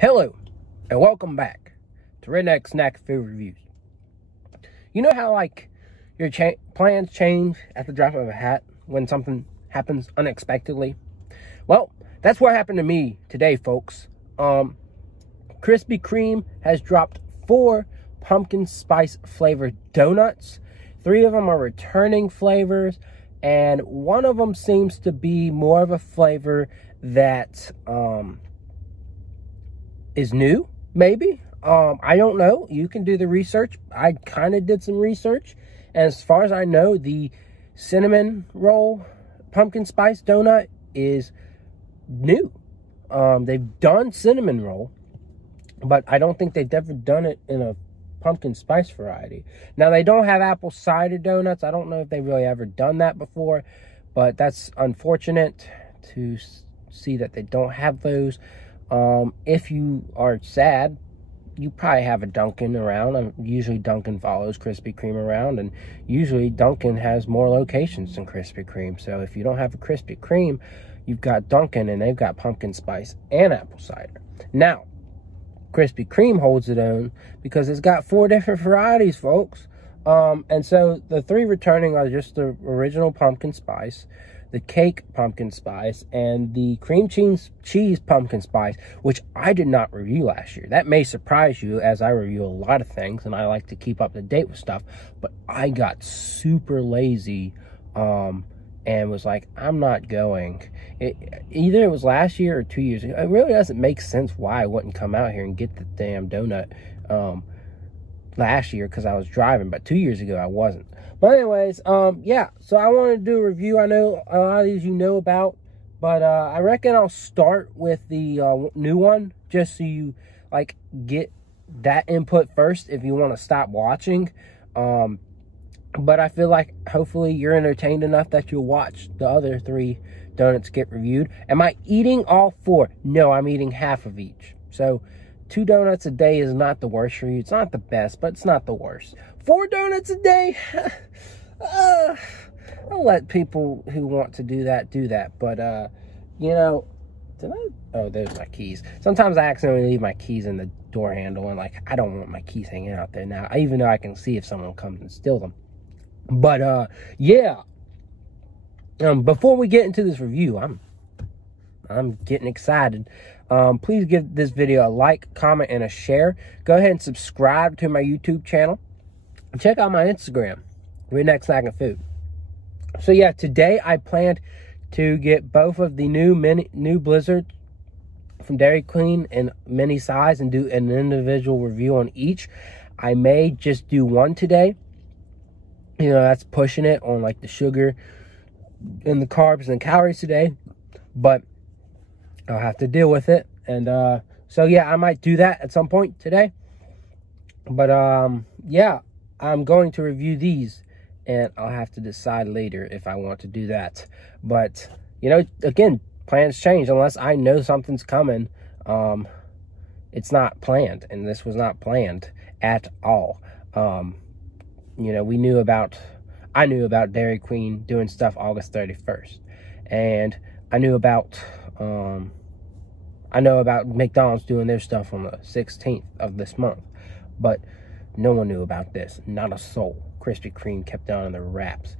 Hello, and welcome back to Redneck Snack Food Reviews. You know how, your plans change at the drop of a hat when something happens unexpectedly? Well, that's what happened to me today, folks. Krispy Kreme has dropped 4 pumpkin spice flavored donuts. 3 of them are returning flavors, and one of them seems to be more of a flavor that, is new, maybe. I don't know. You can do the research. I kind of did some research. And as far as I know, the cinnamon roll pumpkin spice donut is new. They've done cinnamon roll, but I don't think they've ever done it in a pumpkin spice variety. Now, they don't have apple cider donuts. I don't know if they've really ever done that before, but that's unfortunate to see that they don't have those. If you are sad, you probably have a Dunkin' around. Usually Dunkin' follows Krispy Kreme around, and usually Dunkin' has more locations than Krispy Kreme. So if you don't have a Krispy Kreme, you've got Dunkin', and they've got pumpkin spice and apple cider. Now, Krispy Kreme holds it own because it's got 4 different varieties, folks. And so the 3 returning are just the original pumpkin spice, the cake pumpkin spice, and the cream cheese pumpkin spice, which I did not review last year. That may surprise you, as I review a lot of things and I like to keep up to date with stuff, but I got super lazy and was like, I'm not going. Either it was last year or 2 years ago. It really doesn't make sense why I wouldn't come out here and get the damn donut last year, because I was driving, but 2 years ago I wasn't. But anyways, yeah, so I want to do a review. I know a lot of these you know about, but I reckon I'll start with the new one, just so you, get that input first if you want to stop watching. But I feel like hopefully you're entertained enough that you'll watch the other 3 donuts get reviewed. Am I eating all 4? No, I'm eating half of each. So 2 donuts a day is not the worst for you. It's not the best, but it's not the worst. 4 donuts a day? I'll let people who want to do that. But, you know, did I? Oh, there's my keys. Sometimes I accidentally leave my keys in the door handle, and, I don't want my keys hanging out there now, even though I can see if someone comes and steal them. But, yeah. Before we get into this review, I'm getting excited. Please give this video a like, comment, and a share. Go ahead and subscribe to my YouTube channel. And check out my Instagram, Redneck Snack and Food. So yeah, today I planned to get both of the new Blizzard from Dairy Queen in mini size and do an individual review on each. I may just do one today. You know, that's pushing it on the sugar and the carbs and the calories today, but I'll have to deal with it. And so yeah, I might do that at some point today. But yeah, I'm going to review these, and I'll have to decide later if I want to do that. But, you know, again, plans change unless I know something's coming. It's not planned, and this was not planned at all. You know, I knew about Dairy Queen doing stuff August 31st. And I know about McDonald's doing their stuff on the 16th of this month. But no one knew about this. Not a soul. Krispy Kreme kept down in their wraps.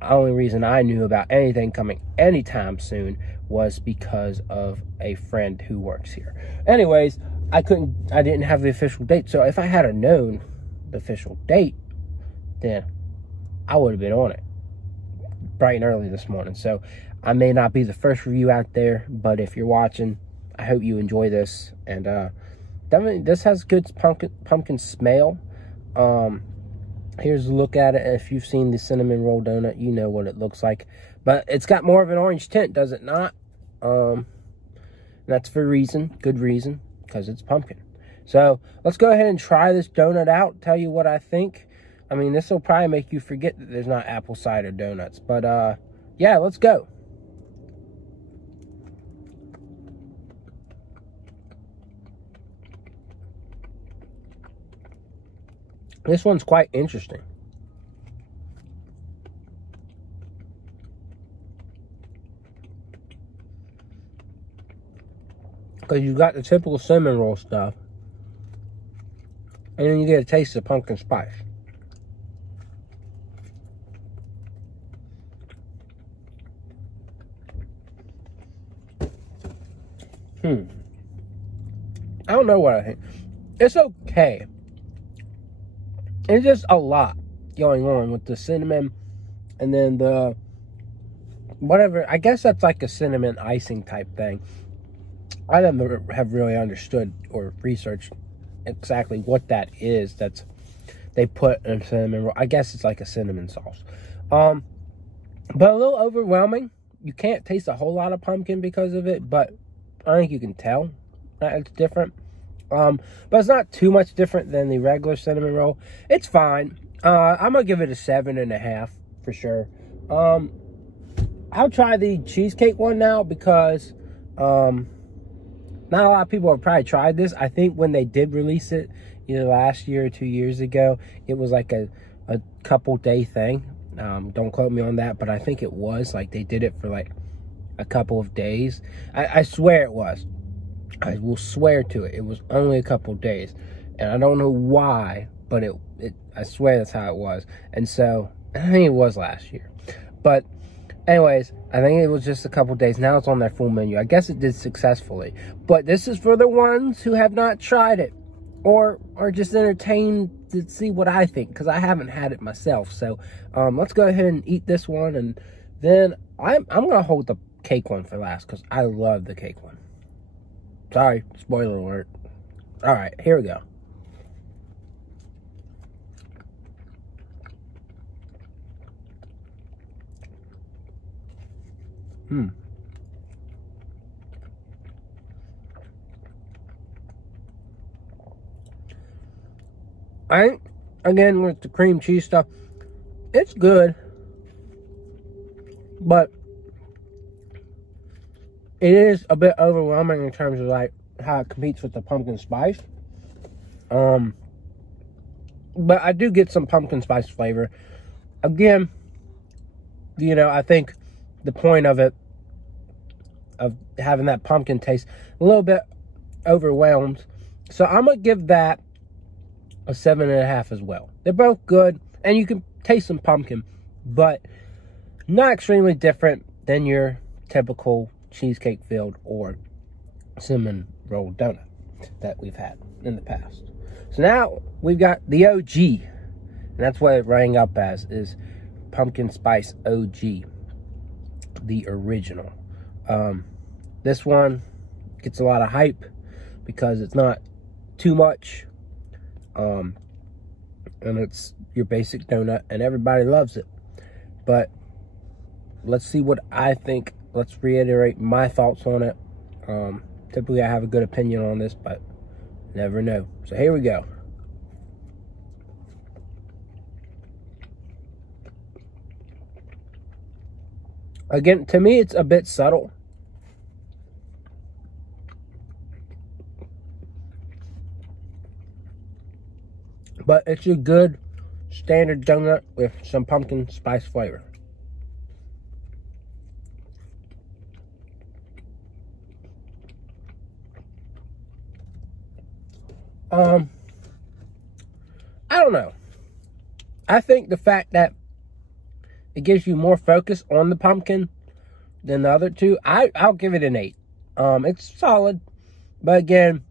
The only reason I knew about anything coming anytime soon was because of a friend who works here. Anyways, I didn't have the official date. So if I had known the official date, then I would have been on it bright and early this morning. So I may not be the first review out there, but if you're watching, I hope you enjoy this. And definitely, this has good pumpkin smell. Here's a look at it. If you've seen the cinnamon roll donut, you know what it looks like. But it's got more of an orange tint, does it not? That's for a reason, good reason, because it's pumpkin. So let's go ahead and try this donut out, tell you what I think. I mean, this will probably make you forget that there's not apple cider donuts. But yeah, let's go. This one's quite interesting. because Because you got the typical cinnamon roll stuff. And then you get a taste of pumpkin spice. I don't know what I think. It's okay. It's just a lot going on with the cinnamon. And then the... whatever. I guess that's like a cinnamon icing type thing. I never have really understood or researched exactly what that is that's they put in cinnamon roll. I guess it's like a cinnamon sauce. But a little overwhelming. You can't taste a whole lot of pumpkin because of it, but I think you can tell that it's different. But it's not too much different than the regular cinnamon roll. It's fine. I'm gonna give it a 7.5 for sure. I'll try the cheesecake one now because not a lot of people have probably tried this. I think when they did release it, either last year or 2 years ago, it was like a couple day thing. Don't quote me on that, but I think it was. Like, they did it for like a couple of days. I swear it was. I will swear to it. It was only a couple of days. And I don't know why, but I swear that's how it was. And so, I think it was last year. But anyways, I think it was just a couple days. Now it's on their full menu. I guess it did successfully. But this is for the ones who have not tried it or are just entertained to see what I think, because I haven't had it myself. So let's go ahead and eat this one, and then I'm going to hold the cake one for last because I love the cake one. Sorry, spoiler alert. All right, here we go. I think, again, with the cream cheese stuff, it's good, but it is a bit overwhelming in terms of like how it competes with the pumpkin spice. But I do get some pumpkin spice flavor. Again, you know, I think the point of it, of having that pumpkin taste, a little bit overwhelmed. So I'm going to give that a 7.5 as well. They're both good, and you can taste some pumpkin, but not extremely different than your typical cheesecake filled or cinnamon roll donut that we've had in the past. So now we've got the OG, and that's what it rang up as, is pumpkin spice OG, the original. This one gets a lot of hype because it's not too much. And it's your basic donut, and everybody loves it. But let's see what I think. Let's reiterate my thoughts on it. Typically, I have a good opinion on this, but never know. So here we go. Again, to me, it's a bit subtle. But it's a good standard donut with some pumpkin spice flavor. I don't know. I think the fact that it gives you more focus on the pumpkin than the other two, I'll give it an 8. It's solid, but again,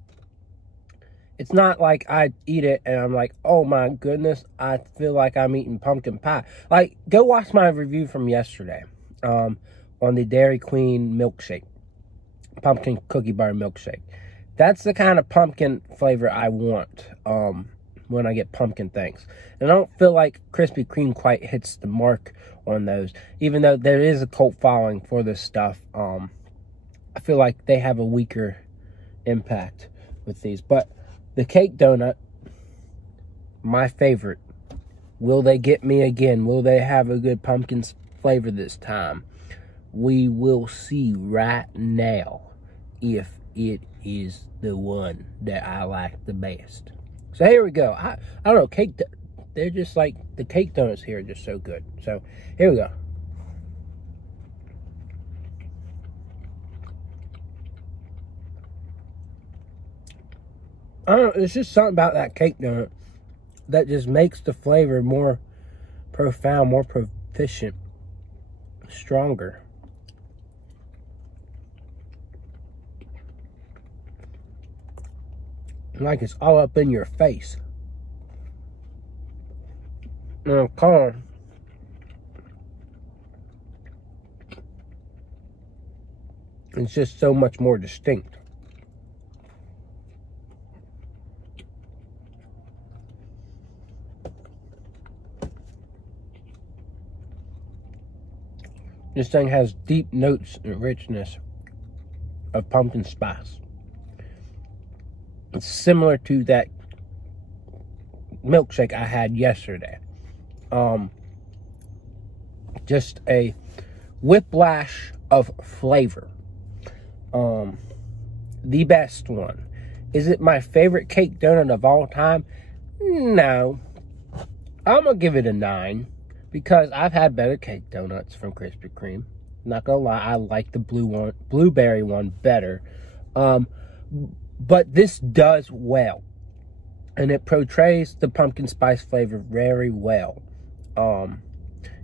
it's not like I eat it and I'm like, oh my goodness, I feel like I'm eating pumpkin pie. Like, go watch my review from yesterday on the Dairy Queen milkshake, pumpkin cookie bar milkshake. That's the kind of pumpkin flavor I want when I get pumpkin things. And I don't feel like Krispy Kreme quite hits the mark on those. Even though there is a cult following for this stuff, I feel like they have a weaker impact with these. But the cake donut, my favorite. Will they get me again? Will they have a good pumpkin flavor this time? We will see right now if it is the one that I like the best. So here we go. I don't know, they're just like, the cake donuts here are just so good. So here we go. I don't know, it's just something about that cake donut that just makes the flavor more profound, more proficient, stronger. Like it's all up in your face. Color. It's just so much more distinct. This thing has deep notes and richness of pumpkin spice. It's similar to that milkshake I had yesterday. Just a whiplash of flavor. The best one. Is it my favorite cake donut of all time? No. I'm going to give it a 9 because I've had better cake donuts from Krispy Kreme. Not going to lie, I like the blueberry one better. But this does well. And it portrays the pumpkin spice flavor very well.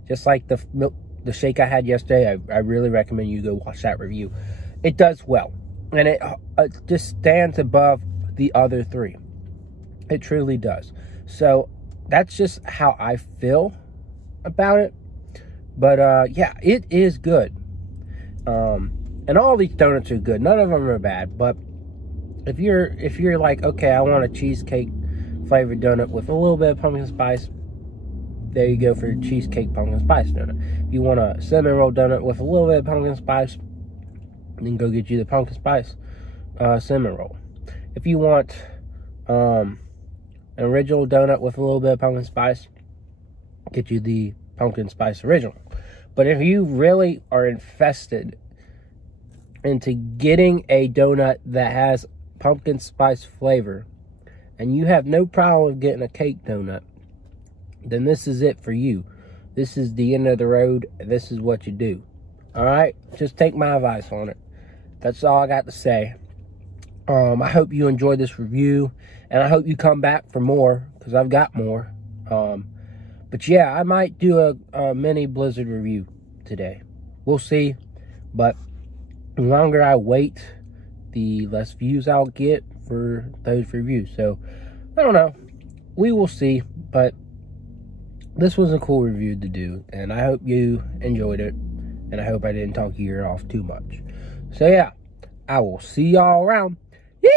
Just like the shake I had yesterday, I really recommend you go watch that review. It does well. And it just stands above the other 3. It truly does. So that's just how I feel about it. But yeah, it is good. And all these donuts are good. None of them are bad. But if you're like, okay, I want a cheesecake flavored donut with a little bit of pumpkin spice, there you go for your cheesecake pumpkin spice donut. If you want a cinnamon roll donut with a little bit of pumpkin spice, then go get you the pumpkin spice cinnamon roll. If you want an original donut with a little bit of pumpkin spice, get you the pumpkin spice original. But if you really are infested into getting a donut that has pumpkin spice flavor, and you have no problem with getting a cake donut, then this is it for you. This is the end of the road. This is what you do. Alright? Just take my advice on it. That's all I got to say. I hope you enjoyed this review, and I hope you come back for more, because I've got more. But yeah, I might do a mini Blizzard review today. We'll see. But the longer I wait, the less views I'll get for those reviews. So, I don't know. We will see. But this was a cool review to do, and I hope you enjoyed it, and I hope I didn't talk your ear off too much. So yeah, I will see y'all around. Yeah!